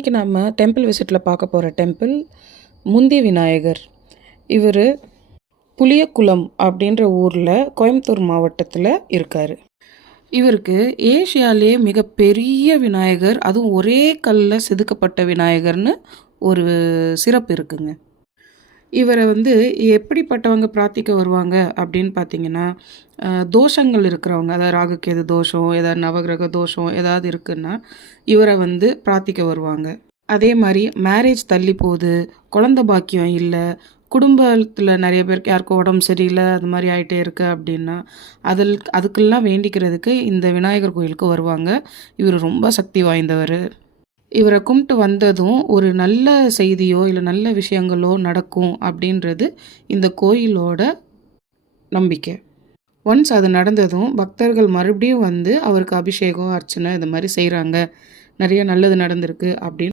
இன்றைக்கி நம்ம டெம்பிள் விசிட்டில் பார்க்க போகிற டெம்பிள் முந்தி விநாயகர். இவர் புளியக்குளம் அப்படின்ற ஊரில் கோயம்புத்தூர் மாவட்டத்தில் இருக்கார். இவருக்கு ஏஷியாலே மிகப்பெரிய விநாயகர், அதுவும் ஒரே கல்லில் செதுக்கப்பட்ட விநாயகர்னு ஒரு சிறப்பு இருக்குங்க. இவரை எப்படிப்பட்டவங்க பிரார்த்திக்க வருவாங்க அப்படின்னு பார்த்தீங்கன்னா, தோஷங்கள் இருக்கிறவங்க, அதாவது ராகுகேது தோஷம், ஏதாவது நவகிரக தோஷம் ஏதாவது இருக்குன்னா இவரை பிரார்த்திக்க வருவாங்க. அதே மாதிரி மேரேஜ் தள்ளி போகுது, குழந்த பாக்கியம் இல்லை, குடும்பத்தில் நிறைய பேருக்கு யாருக்கும் உடம்பு சரியில்லை, அது மாதிரி ஆகிட்டே இருக்கு அப்படின்னா அதுக்கெல்லாம் வேண்டிக்கிறதுக்கு இந்த விநாயகர் கோயிலுக்கு வருவாங்க. இவர் ரொம்ப சக்தி வாய்ந்தவர். இவரை கும்பிட்டு வந்ததும் ஒரு நல்ல செய்தியோ இல்லை நல்ல விஷயங்களோ நடக்கும் அப்படின்றது இந்த கோயிலோட நம்பிக்கை. ஒன்ஸ் அது நடந்ததும் பக்தர்கள் மறுபடியும் அவருக்கு அபிஷேகம், அர்ச்சனை இது மாதிரி செய்கிறாங்க, நிறைய நல்லது நடந்திருக்கு அப்படின்னு